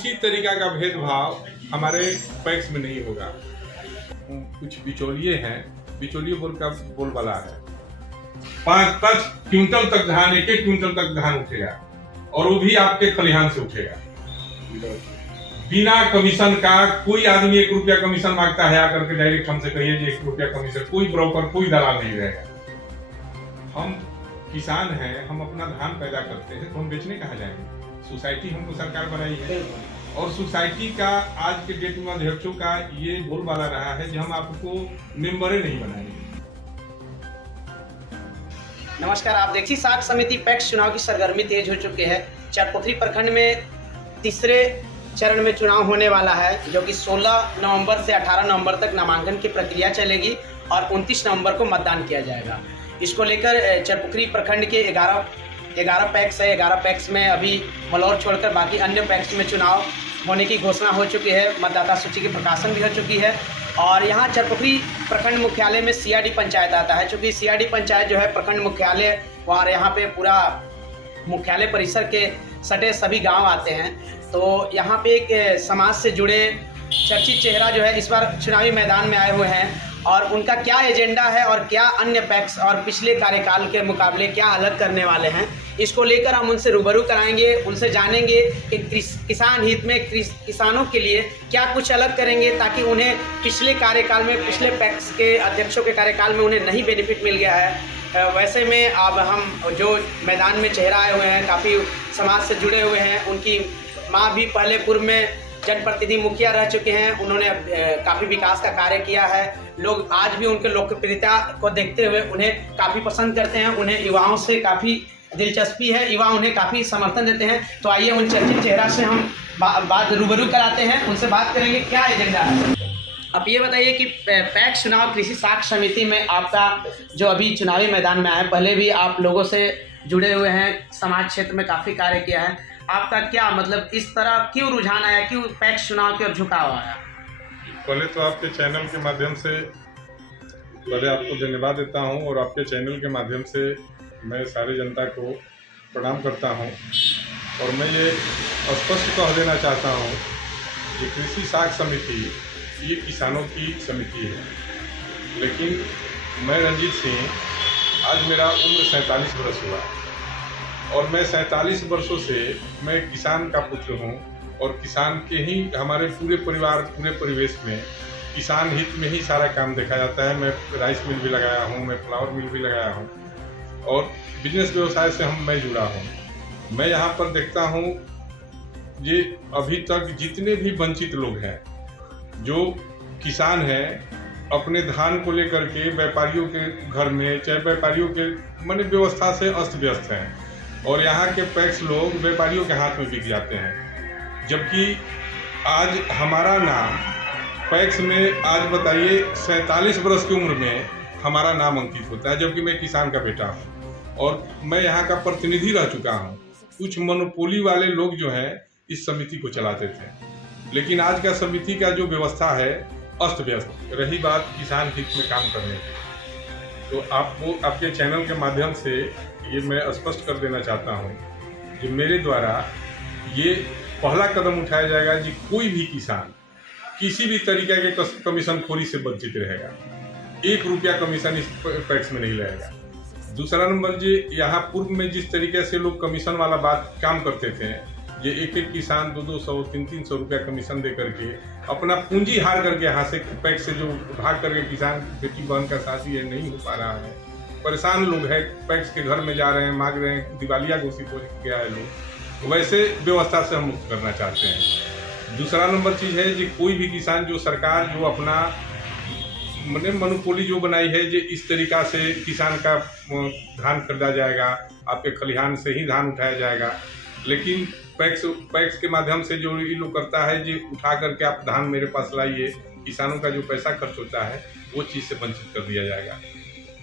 किसी तरीका का भेदभाव हमारे पैक्स में नहीं होगा। कुछ बिचौलिए हैं, बिचौलिए बोलबाला है। 5 क्विंटल तक धान, 1 क्विंटल तक धान उठेगा और वो भी आपके खलिहान से उठेगा बिना कमीशन का। कोई आदमी 1 रुपया कमीशन मांगता है आकर के डायरेक्ट हमसे कहिए कि 1 रुपया कमीशन, कोई ब्रोकर कोई दलाल नहीं रहेगा। हम किसान हैं, हम अपना धान पैदा करते हैं तो हम बेचने कहाँ जाएंगे? सोसाइटी हमको सरकार बनाई है और सोसाइटी का आज के डेट में अध्यक्षों का ये बोलबाला रहा है कि हम आपको मेंबरे नहीं बनाएंगे। नमस्कार, आप देखिए साख समिति पैक्स चुनाव की सरगर्मी तेज हो चुकी है। चरपोखरी प्रखंड में तीसरे चरण में चुनाव होने वाला है, जो कि 16 नवंबर से 18 नवंबर तक नामांकन की प्रक्रिया चलेगी और 29 नवंबर को मतदान किया जाएगा। इसको लेकर चरपोखरी प्रखंड के 11 पैक्स है। 11 पैक्स में अभी मलौर छोड़कर बाकी अन्य पैक्स में चुनाव होने की घोषणा हो चुकी है। मतदाता सूची की प्रकाशन भी हो चुकी है और यहाँ चरपोखरी प्रखंड मुख्यालय में सीआरडी पंचायत आता है। चूँकि सीआरडी पंचायत जो है प्रखंड मुख्यालय और यहाँ पे पूरा मुख्यालय परिसर के सटे सभी गांव आते हैं, तो यहाँ पे एक समाज से जुड़े चर्चित चेहरा जो है इस बार चुनावी मैदान में आए हुए हैं और उनका क्या एजेंडा है और क्या अन्य पैक्स और पिछले कार्यकाल के मुकाबले क्या अलग करने वाले हैं, इसको लेकर हम उनसे रूबरू कराएंगे, उनसे जानेंगे कि किसान हित में किसानों के लिए क्या कुछ अलग करेंगे ताकि उन्हें पिछले कार्यकाल में, पिछले पैक्स के अध्यक्षों के कार्यकाल में उन्हें नहीं बेनिफिट मिल गया है। वैसे में अब हम जो मैदान में चेहरा आए हुए हैं काफ़ी समाज से जुड़े हुए हैं। उनकी माँ भी पहले पूर्व में जनप्रतिनिधि मुखिया रह चुके हैं, उन्होंने काफ़ी विकास का कार्य किया है। लोग आज भी उनके लोकप्रियता को देखते हुए उन्हें काफ़ी पसंद करते हैं, उन्हें युवाओं से काफ़ी दिलचस्पी है, युवा उन्हें काफ़ी समर्थन देते हैं। तो आइए उन चर्चित चेहरा से हम बात रूबरू कराते हैं, उनसे बात करेंगे क्या एजेंडा है। अब ये बताइए कि पैक्स चुनाव कृषि साख समिति में आपका जो अभी चुनावी मैदान में आया, पहले भी आप लोगों से जुड़े हुए हैं, समाज क्षेत्र में काफ़ी कार्य किया है, आपका क्या मतलब इस तरह क्यों रुझान आया, क्यों पैक्स चुनाव की ओर झुकाव आया? पहले तो आपके चैनल के माध्यम से पहले आपको धन्यवाद देता हूं और आपके चैनल के माध्यम से मैं सारी जनता को प्रणाम करता हूं और मैं ये स्पष्ट कह देना चाहता हूं कि कृषि साख समिति ये किसानों की समिति है, लेकिन मैं रंजीत सिंह, आज मेरा उम्र 47 वर्ष हुआ और मैं 47 वर्षों से मैं किसान का पुत्र हूँ और किसान के ही हमारे पूरे परिवार, पूरे परिवेश में किसान हित में ही सारा काम देखा जाता है। मैं राइस मिल भी लगाया हूँ, मैं फ्लावर मिल भी लगाया हूँ और बिजनेस व्यवसाय से मैं जुड़ा हूँ। मैं यहाँ पर देखता हूँ ये अभी तक जितने भी वंचित लोग हैं, जो किसान हैं, अपने धान को लेकर के व्यापारियों के घर में, चाहे व्यापारियों के माने व्यवस्था से अस्त व्यस्त हैं और यहाँ के पैक्स लोग व्यापारियों के हाथ में बिक जाते हैं। जबकि आज हमारा नाम पैक्स में, आज बताइए 47 वर्ष की उम्र में हमारा नाम अंकित होता है, जबकि मैं किसान का बेटा हूँ और मैं यहाँ का प्रतिनिधि रह चुका हूँ। कुछ मोनोपोली वाले लोग जो हैं इस समिति को चलाते थे, लेकिन आज का समिति का जो व्यवस्था है अस्त व्यस्त। रही बात किसान हित में काम करने की, तो आपको आपके चैनल के माध्यम से ये मैं स्पष्ट कर देना चाहता हूँ कि मेरे द्वारा ये पहला कदम उठाया जाएगा कि कोई भी किसान किसी भी तरीके के कमीशन खोरी से वंचित रहेगा। 1 रुपया कमीशन इस पैक्स में नहीं लगेगा। दूसरा नंबर, जी यहाँ पूर्व में जिस तरीके से लोग कमीशन वाला बात काम करते थे, ये एक किसान 200 300 रुपया कमीशन दे करके अपना पूंजी हार करके यहाँ से पैक्स से जो भाग करके किसान बेटी बहन का शादी है नहीं हो पा रहा है, परेशान लोग हैं, पैक्स के घर में जा रहे हैं, मांग रहे हैं, दिवालिया घोषित हो गया है लोग, वैसे व्यवस्था से हम मुक्त करना चाहते हैं। दूसरा नंबर चीज़ है जी, कोई भी किसान जो सरकार जो अपना मैंने मोनोपोली जो बनाई है, जो इस तरीका से किसान का धान खरीदा जाएगा, आपके खलिहान से ही धान उठाया जाएगा, लेकिन पैक्स के माध्यम से जो ये लोग करता है जी उठा करके आप धान मेरे पास लाइए, किसानों का जो पैसा खर्च होता है वो चीज़ से वंचित कर दिया जाएगा।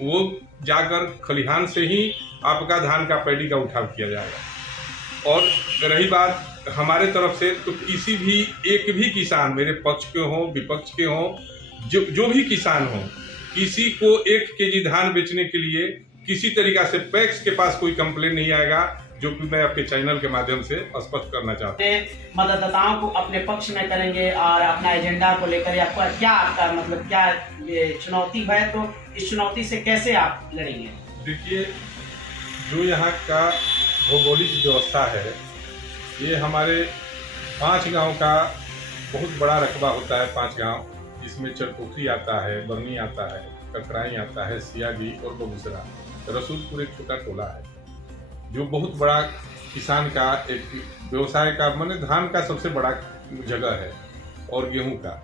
वो जाकर खलिहान से ही आपका धान का पैडी का उठाव किया जाएगा। और रही बात हमारे तरफ से, तो किसी भी एक भी किसान, मेरे पक्ष के हों विपक्ष के हों, जो भी किसान हो, किसी को 1 केजी धान बेचने के लिए किसी तरीका से पैक्स के पास कोई कंप्लेन नहीं आएगा जो कि मैं आपके चैनल के माध्यम से स्पष्ट करना चाहता हूँ। अपने मतदाताओं को अपने पक्ष में करेंगे और अपना एजेंडा को लेकर या क्या आपका मतलब क्या ये चुनौती है, तो इस चुनौती से कैसे आप लड़ेंगे? देखिए, जो यहाँ का भौगोलिक व्यवस्था है, ये हमारे 5 गांव का बहुत बड़ा रकबा होता है। 5 गांव, जिसमें चरपोखरी आता है, बरनी आता है, ककराई आता है, सियागी और बगुसरा। रसूलपुर एक छोटा टोला है, जो बहुत बड़ा किसान का एक व्यवसाय का माने धान का सबसे बड़ा जगह है और गेहूं का।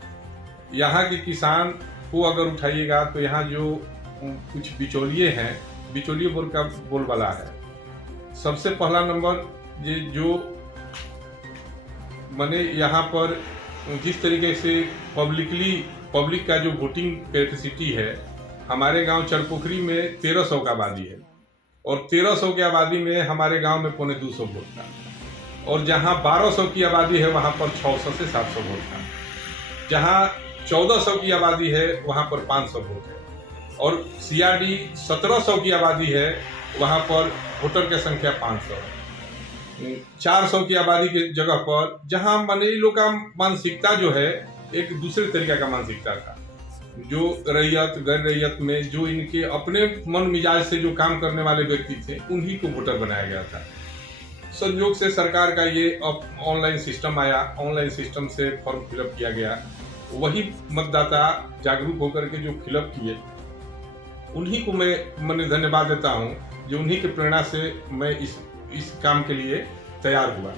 यहाँ के किसान को अगर उठाइएगा तो यहाँ जो कुछ बिचौलिए हैं, बिचौलिए बोलबाला है। सबसे पहला नंबर ये जो माने यहाँ पर जिस तरीके से पब्लिक का जो वोटिंग कैपेसिटी है, हमारे गांव चरपोखरी में 1300 का आबादी है और 1300 की आबादी में हमारे गांव में 250 वोट था, और जहां 1200 की आबादी है वहां पर 600 से 700 वोट था। जहां 1400 की आबादी है वहां पर 500 वोट है, और सीआरडी 1700 की आबादी है वहां पर वोटर की संख्या 500 है। 400 की आबादी की जगह पर जहां माने लोग का मानसिकता जो है एक दूसरे तरीका का मानसिकता था, जो रैयत गैर रैयत में जो इनके अपने मन मिजाज से जो काम करने वाले व्यक्ति थे, उन्हीं को वोटर बनाया गया था। संयोग से सरकार का ये ऑनलाइन सिस्टम आया, ऑनलाइन सिस्टम से फॉर्म फिलअप किया गया। वही मतदाता जागरूक होकर के जो फिलअप किए, उन्हीं को मैं धन्यवाद देता हूँ, जो उन्हीं की प्रेरणा से मैं इस काम के लिए तैयार हुआ।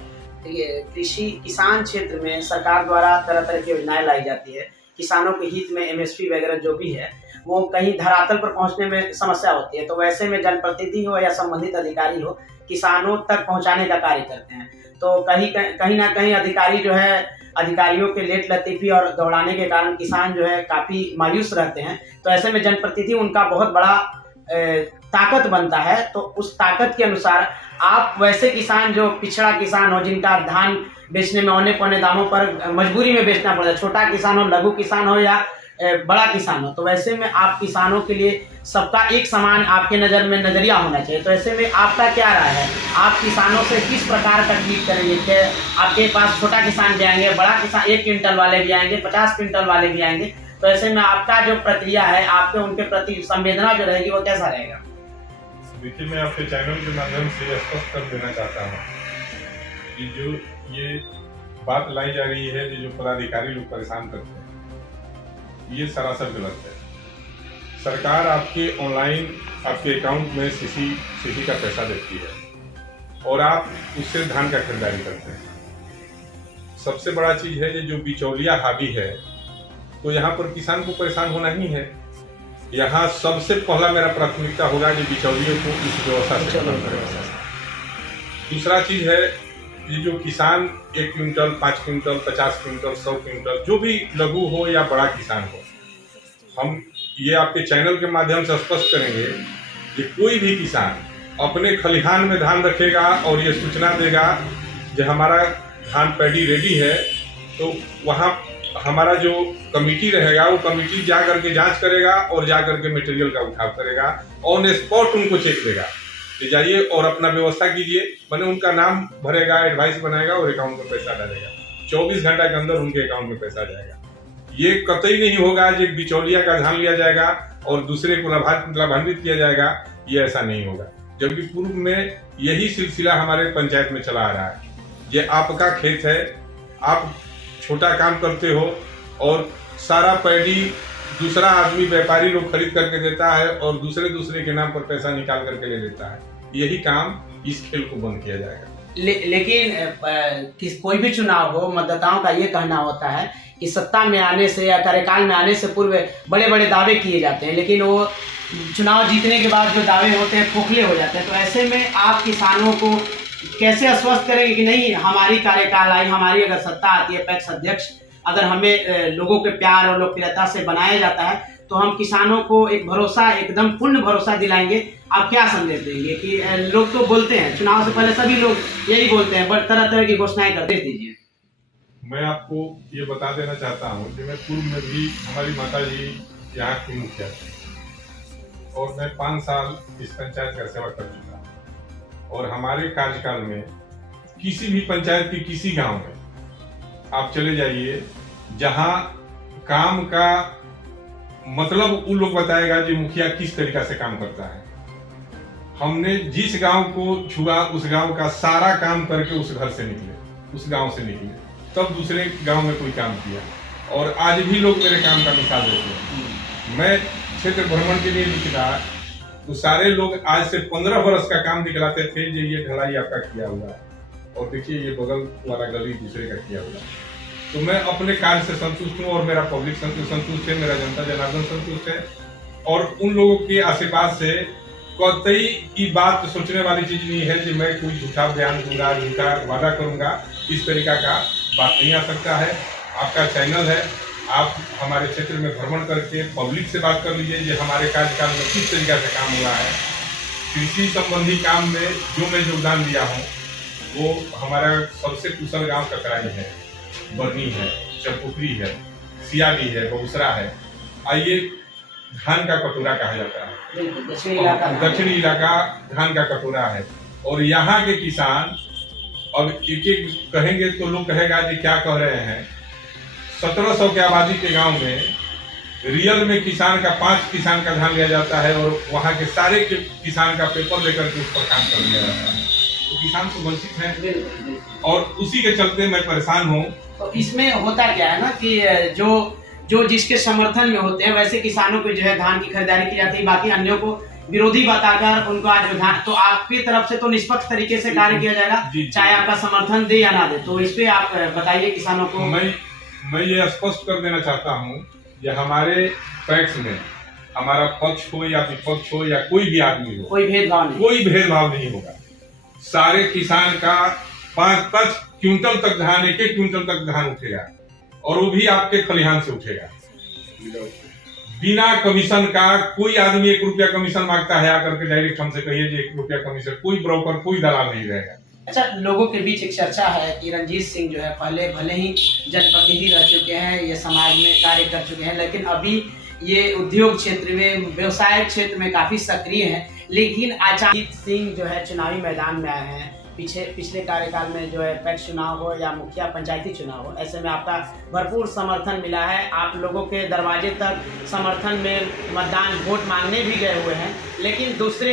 कृषि किसान क्षेत्र में सरकार द्वारा तरह तरह की योजनाएं लाई जाती है। किसानों के हित में एमएसपी वगैरह जो भी है, वो कहीं धरातल पर पहुंचने में समस्या होती है, तो वैसे में जनप्रतिनिधि हो या संबंधित अधिकारी हो, किसानों तक पहुंचाने का कार्य करते हैं। तो कहीं ना कहीं अधिकारी जो है, अधिकारियों के लेट लतीफी और दौड़ाने के कारण किसान जो है काफ़ी मायूस रहते हैं। तो ऐसे में जनप्रतिनिधि उनका बहुत बड़ा ताकत बनता है। तो उस ताकत के अनुसार आप वैसे किसान जो पिछड़ा किसान हो, जिनका धान बेचने में औने पौने दामों पर मजबूरी में बेचना पड़ता है, छोटा किसान हो, लघु किसान हो या बड़ा किसान हो, तो वैसे में आप किसानों के लिए सबका एक समान आपके नज़र में नज़रिया होना चाहिए। तो ऐसे में आपका क्या राय है, आप किसानों से किस प्रकार का ट्रीट करेंगे? कि आपके पास छोटा किसान भी आएंगे, बड़ा किसान 1 क्विंटल वाले भी आएंगे, 50 क्विंटल वाले भी आएंगे, तो ऐसे में आपका जो प्रक्रिया है, आपके उनके प्रति संवेदना जो रहेगी वो कैसा रहेगा? देखिए, मैं आपके चैनल के माध्यम से स्पष्ट कर देना चाहता हूँ कि जो ये बात लाई जा रही है, जो पदाधिकारी लोग परेशान करते हैं, ये सरासर गलत है। सरकार आपके ऑनलाइन आपके अकाउंट में सीसी का पैसा देती है और आप उससे धान का खरीदारी करते हैं। सबसे बड़ा चीज है ये जो बिचौलिया हावी है, तो यहाँ पर किसान को परेशान होना ही है। यहाँ सबसे पहला मेरा प्राथमिकता होगा कि बिचौलियों को इस व्यवस्था से खत्म करेगा। दूसरा चीज है, ये जो किसान 1 क्विंटल, 5 क्विंटल, 50 क्विंटल, 100 क्विंटल, जो भी लघु हो या बड़ा किसान हो, हम ये आपके चैनल के माध्यम से स्पष्ट करेंगे कि कोई भी किसान अपने खलिहान में धान रखेगा और ये सूचना देगा कि हमारा धान पैडी रेडी है, तो वहाँ हमारा जो कमेटी रहेगा, वो कमेटी जा करके जांच करेगा और जा करके मटेरियल का उठाव करेगा, ऑन स्पॉट उनको चेक देगा कि जाइए और अपना व्यवस्था कीजिए। मैंने उनका नाम भरेगा, एडवाइस बनाएगा और अकाउंट में पैसा डालेगा। 24 घंटा के अंदर उनके अकाउंट में पैसा जाएगा। ये कतई नहीं होगा कि बिचौलिया का धान लिया जाएगा और दूसरे को लाभान्वित किया जाएगा, ये ऐसा नहीं होगा। जबकि पूर्व में यही सिलसिला हमारे पंचायत में चला आ रहा है। ये आपका खेत है, आप छोटा काम करते हो और सारा पैडी दूसरा आदमी व्यापारी लोग खरीद करके देता है और दूसरे के नाम पर पैसा निकाल करके ले लेता है। यही काम इस खेल को बंद किया जाएगा। लेकिन कोई भी चुनाव हो, मतदाताओं का ये कहना होता है कि सत्ता में आने से या कार्यकाल में आने से पूर्व बड़े बड़े दावे किए जाते हैं, लेकिन वो चुनाव जीतने के बाद जो दावे होते हैं खोखले हो जाते हैं। तो ऐसे में आप किसानों को कैसे आश्वस्त करेंगे कि नहीं, हमारी कार्यकाल आई, हमारी अगर सत्ता आती है, पैक्स अध्यक्ष अगर हमें लोगों के प्यार और लोकप्रियता से बनाया जाता है, तो हम किसानों को एक भरोसा, एकदम पूर्ण भरोसा दिलाएंगे। आप क्या संदेश देंगे कि लोग तो बोलते हैं, चुनाव से पहले सभी लोग यही बोलते हैं, बट तरह तरह की घोषणाएं करते दीजिए। मैं आपको ये बता देना चाहता हूँ कि मैं पूर्व में भी, हमारी माता जी यहाँ की मुखिया थी और मैं 5 साल इस पंचायत का सेवा कर चुका। और हमारे कार्यकाल में किसी भी पंचायत के किसी गांव में आप चले जाइए, जहां काम का मतलब उन लोग बताएगा कि मुखिया किस तरीका से काम करता है। हमने जिस गांव को छुआ उस गांव का सारा काम करके उस घर से निकले, उस गांव से निकले, तब दूसरे गांव में कोई काम किया, और आज भी लोग मेरे काम का मिसाल देते हैं। मैं क्षेत्र भ्रमण के लिए निकला तो सारे लोग आज से 15 वर्ष का काम दिखलाते थे, ये ढलाई आपका किया हुआ है, और देखिए ये बगल वाला गली दूसरे का किया हुआ है। तो मैं अपने कार्य से संतुष्ट हूँ, और मेरा पब्लिक संतुष्ट है, मेरा जनता जनार्दन संतुष्ट है, और उन लोगों के आशीर्वाद से कतई की बात सोचने वाली चीज नहीं है कि मैं कोई झूठा बयान दूंगा, झूठा वादा करूंगा, इस तरीका का बात नहीं आ सकता है। आपका चैनल है, आप हमारे क्षेत्र में भ्रमण करके पब्लिक से बात कर लीजिए, ये हमारे कार्यकाल में किस तरीका से काम हुआ है। कृषि संबंधी काम में जो मैं योगदान दिया हूँ वो हमारा सबसे कुशल गांव ककराई है, बरनी है, चरपोखरी है, सियाली है, बहुसरा है। आइए, धान का कटोरा कहा जाता है, दक्षिणी इलाका धान का कटोरा है, और यहाँ के किसान अब एक एक कहेंगे तो लोग कहेगा कि क्या कह रहे हैं। 1700 की आबादी के गांव में रियल में किसान का 5 किसान का धान लिया जाता है, और वहाँ के सारे किसान का पेपर लेकर के उस पर काम कर लिया जाता है। तो किसान तो वंचित है, और उसी के चलते मैं परेशान हूँ। तो इसमें होता क्या है ना कि जो जिसके समर्थन में होते हैं वैसे किसानों को जो है धान की खरीदारी की जाती है, बाकी अन्यों को विरोधी बताकर उनको आज धान, तो आपकी तरफ से तो निष्पक्ष तरीके से कार्य किया जाएगा, चाहे आपका समर्थन दे या ना दे। तो इस पे आप बताइए किसानों को। मैं ये स्पष्ट कर देना चाहता हूँ कि हमारे पैक्स में हमारा पक्ष हो या विपक्ष हो या कोई भी आदमी हो, कोई भेदभाव नहीं होगा। सारे किसान का 5-5 क्विंटल तक धान, 1-1 क्विंटल तक धान उठेगा, और वो भी आपके खलिहान से उठेगा बिना कमीशन का। कोई आदमी 1 रुपया कमीशन मांगता है आकर के डायरेक्ट हमसे कहिए कि 1 रुपया कमीशन, कोई ब्रोकर, कोई दलाल नहीं रहेगा। अच्छा, लोगों के बीच एक चर्चा है कि रणजीत सिंह जो है पहले भले ही जनप्रतिनिधि रह चुके हैं, ये समाज में कार्य कर चुके हैं, लेकिन अभी ये उद्योग क्षेत्र में, व्यवसाय क्षेत्र में काफी सक्रिय हैं, लेकिन अचानक सिंह जो है चुनावी मैदान में आए हैं। पिछले कार्यकाल में जो है पैक्स चुनाव हो या मुखिया पंचायती चुनाव हो, ऐसे में आपका भरपूर समर्थन मिला है। आप लोगों के दरवाजे तक समर्थन में मतदान वोट मांगने भी गए हुए हैं, लेकिन दूसरे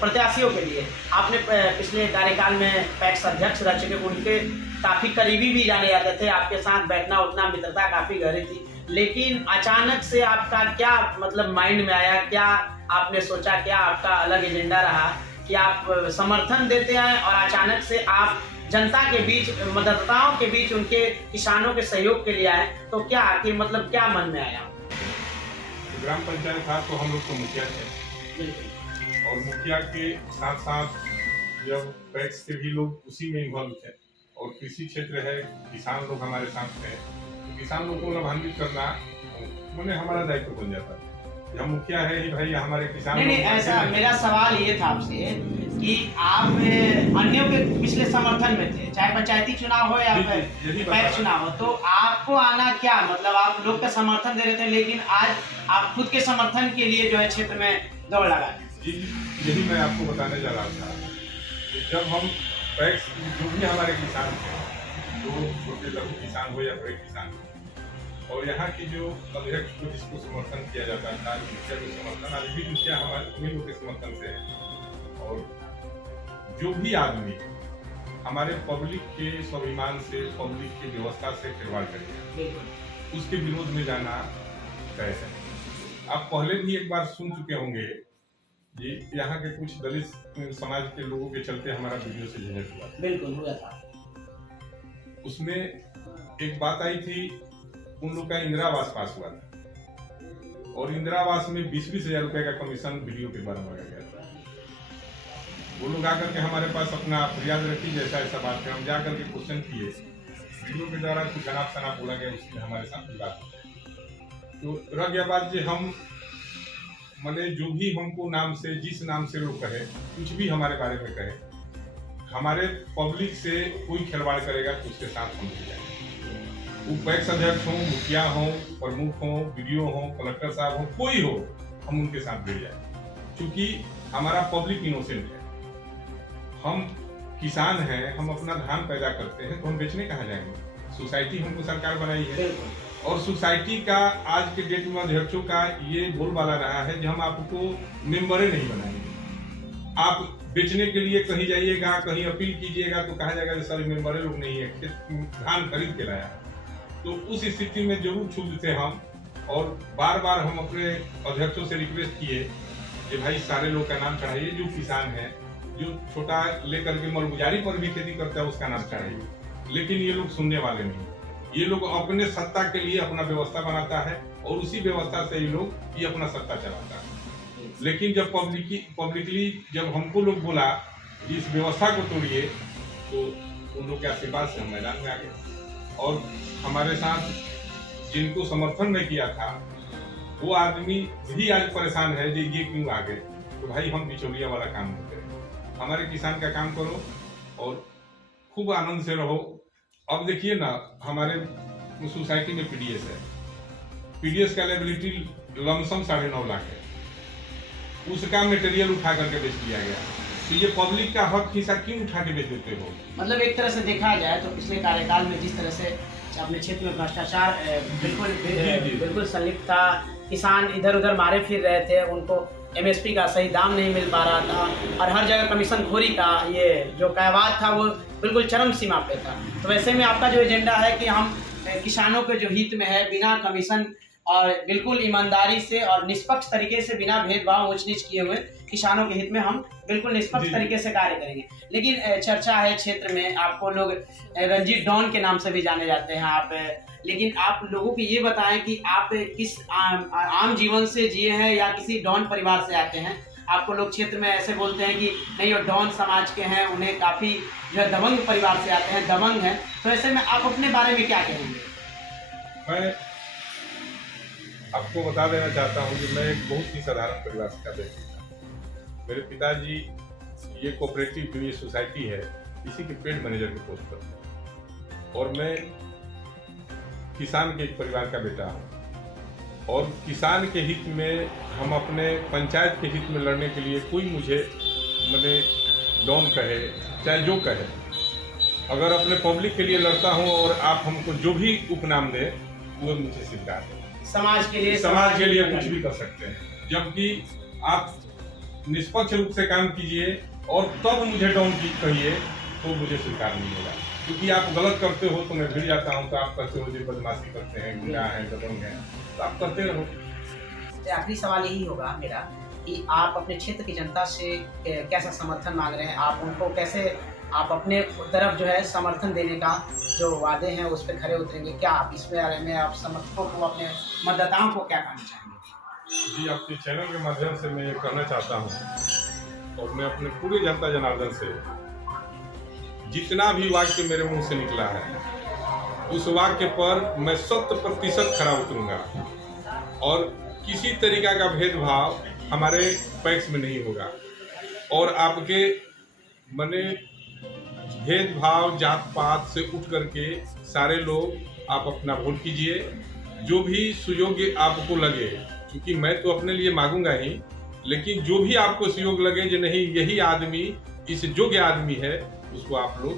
प्रत्याशियों के लिए आपने पिछले कार्यकाल में पैक्स अध्यक्ष रह चुके, उनके काफ़ी करीबी भी जाने जाते थे, आपके साथ बैठना उठना मित्रता काफ़ी गहरी थी। लेकिन अचानक से आपका क्या मतलब माइंड में आया, क्या आपने सोचा, क्या आपका अलग एजेंडा रहा कि आप समर्थन देते हैं और अचानक से आप जनता के बीच, मतदाताओं के बीच, उनके किसानों के सहयोग के लिए आए? तो क्या कि मतलब क्या मन में आया? ग्राम पंचायत था तो हम लोग तो मुखिया थे, और मुखिया के साथ साथ जब पैक्स के भी लोग उसी में इन्वॉल्व थे, और कृषि क्षेत्र है, किसान लोग हमारे साथ थे, तो किसान लोगों को लाभान्वित करना मैंने हमारा दायित्व बन जाता है। हम मुखिया है ही भाई, हमारे किसान नहीं, ऐसा मेरा सवाल ये था आपसे कि आप अन्यों के पिछले समर्थन में थे, चाहे पंचायती चुनाव हो या पैक्स चुनाव हो, तो आपको आना क्या मतलब, आप लोग का समर्थन दे रहे थे, लेकिन आज आप खुद के समर्थन के लिए जो है क्षेत्र में दौड़ लगा। यही मैं आपको बताने जा रहा था कि जब हम पैक्स, जो भी हमारे किसान थे, जो छोटे लघु किसान हो या बड़े किसान हो, और यहाँ की जो अध्यक्ष को जिसको समर्थन किया जाता था, मुखिया को समर्थन, आज भी मुखिया हमारे उन्हीं लोग के समर्थन से है, और जो भी आदमी हमारे पब्लिक के स्वाभिमान से, पब्लिक की व्यवस्था से खिलवाड़ करेगा, उसके विरोध में जाना तय है। आप पहले भी एक बार सुन चुके होंगे कि यहाँ के कुछ दलित समाज के लोगों के चलते हमारा वीडियो से झंझट हुआ। बिल्कुल हुआ था। उसमें एक बात आई थी, उन लोग का इंदिरा आवास पास हुआ था, और इंदिरा आवास में 20-20 हजार रुपए का कमीशन वीडियो के द्वारा मांगा गया था। वो लोग आकर के हमारे पास अपना फरियाद रखी, जैसा ऐसा बात है, हम जाकर के क्वेश्चन किए, वीडियो के द्वारा कुछ अनाप शनाप बोला गया, उसमें हमारे साथ विवाद तो रह गया बात जी। हम मैंने जो भी हमको नाम से, जिस नाम से लोग कहे, कुछ भी हमारे बारे में कहे, हमारे पब्लिक से कोई खिलवाड़ करेगा तो उसके साथ हम नहीं जाएंगे। वो पैक्स अध्यक्ष हो, मुखिया हो, प्रमुख हो, वीडियो हो, कलेक्टर साहब हो, कोई हो, हम उनके साथ जुड़ जाए, क्योंकि हमारा पब्लिक इनोसेंट है। हम किसान हैं, हम अपना धान पैदा करते हैं, तो हम बेचने कहाँ जाएंगे? सोसाइटी हमको सरकार बनाई है, और सोसाइटी का आज के डेट में अध्यक्षों का ये बोलबाला रहा है कि हम आपको मेंबरे नहीं बनाएंगे। आप बेचने के लिए कहीं जाइएगा, कहीं अपील कीजिएगा तो कहा जाएगा सर मेंबरे लोग नहीं है, धान खरीद के लाया। तो उस स्थिति में जरूर क्षुब्ध थे हम, और बार बार हम अपने अध्यक्षों से रिक्वेस्ट किए कि भाई सारे लोग का नाम चढ़ाइए, जो किसान है, जो छोटा लेकर के मलगुजारी पर भी खेती करता है उसका नाम चढ़ाइए। लेकिन ये लोग सुनने वाले नहीं, ये लोग अपने सत्ता के लिए अपना व्यवस्था बनाता है और उसी व्यवस्था से ये लोग ये अपना सत्ता चलाता है। लेकिन जब पब्लिकली जब हमको लोग बोला कि इस व्यवस्था को तोड़िए, तो उन लोग के आशीर्वाद से हम मैदान में आ गए। और हमारे साथ जिनको समर्थन में किया था वो आदमी भी आज परेशान है कि ये क्यों आ गए। तो भाई हम बिचौलिया वाला काम नहीं करें, हमारे किसान का काम करो और खूब आनंद से रहो। अब देखिए ना, हमारे सोसाइटी में पीडीएस है, पीडीएस का लायबिलिटी लमसम 9.5 लाख है, उसका मटेरियल उठा करके बेच दिया गया। तो ये पब्लिक का हक हिस्सा क्यों उठा के बेच देते हो? मतलब एक तरह से देखा जाए तो पिछले कार्यकाल में जिस तरह से अपने क्षेत्र में भ्रष्टाचार बिल्कुल संलिप्त था, किसान इधर उधर मारे फिर रहे थे, उनको एमएसपी का सही दाम नहीं मिल पा रहा था, और हर जगह कमीशन खोरी का ये जो कहवात था वो बिल्कुल चरम सीमा पे था। तो वैसे में आपका जो एजेंडा है कि हम किसानों के जो हित में है, बिना कमीशन और बिल्कुल ईमानदारी से और निष्पक्ष तरीके से, बिना भेदभाव ऊंच नीच किए हुए किसानों के हित में हम बिल्कुल निष्पक्ष तरीके से कार्य करेंगे। लेकिन चर्चा है क्षेत्र में, आपको लोग रंजीत डॉन के नाम से भी जाने जाते हैं आप, लेकिन आप लोगों को ये बताएं कि आप किस आम जीवन से जिए हैं या किसी डॉन परिवार से आते हैं? आपको लोग क्षेत्र में ऐसे बोलते हैं कि नहीं वो डॉन समाज के हैं, उन्हें काफ़ी जो है दबंग परिवार से आते हैं, दबंग हैं। तो ऐसे में आप अपने बारे में क्या कहेंगे? मैं आपको बता देना चाहता हूँ कि मैं एक बहुत ही साधारण परिवार का व्यक्ति था। मेरे पिताजी ये कोऑपरेटिव जो ये सोसाइटी है, इसी के पेड मैनेजर के पोस्ट पर, और मैं किसान के एक परिवार का बेटा हूँ। और किसान के हित में, हम अपने पंचायत के हित में लड़ने के लिए कोई मुझे मैंने डॉन कहे चाहे जो कहे, अगर अपने पब्लिक के लिए लड़ता हूँ और आप हमको जो भी उपनाम दे वो मुझे स्वीकार है। समाज के लिए कुछ भी कर सकते हैं, जबकि आप निष्पक्ष रूप से काम कीजिए और तब मुझे डॉन की कहिए तो मुझे स्वीकार नहीं होगा। क्योंकि आप गलत करते हो तो मैं भिड़ जाता हूँ, तो आप करते हो जो बदमाशी करते हैं, गुंडा है, दबंग है, तो आप करते रहो। आखिरी सवाल यही होगा मेरा कि आप अपने क्षेत्र की जनता से कैसा समर्थन मांग रहे हैं? आप उनको कैसे, आप अपने तरफ जो है समर्थन देने का जो वादे हैं उस पर खरे उतरेंगे? क्या आप इस बारे में आप समर्थकों को, अपने मतदाताओं को क्या कहना चाहेंगे? जी, आपके चैनल के माध्यम से मैं ये कहना चाहता हूँ, और मैं अपने पूरे जनता जनार्दन से जितना भी वाक्य मेरे मुंह से निकला है उस वाक्य पर मैं 100% खरा उतरूंगा, और किसी तरीका का भेदभाव हमारे पैक्स में नहीं होगा। और आपके मने भेदभाव जात पात से उठ करके सारे लोग आप अपना वोट कीजिए, जो भी सुयोग्य आपको लगे, क्योंकि मैं तो अपने लिए मांगूंगा ही, लेकिन जो भी आपको सुयोग लगे जो नहीं यही आदमी इस योग्य आदमी है, उसको आप लोग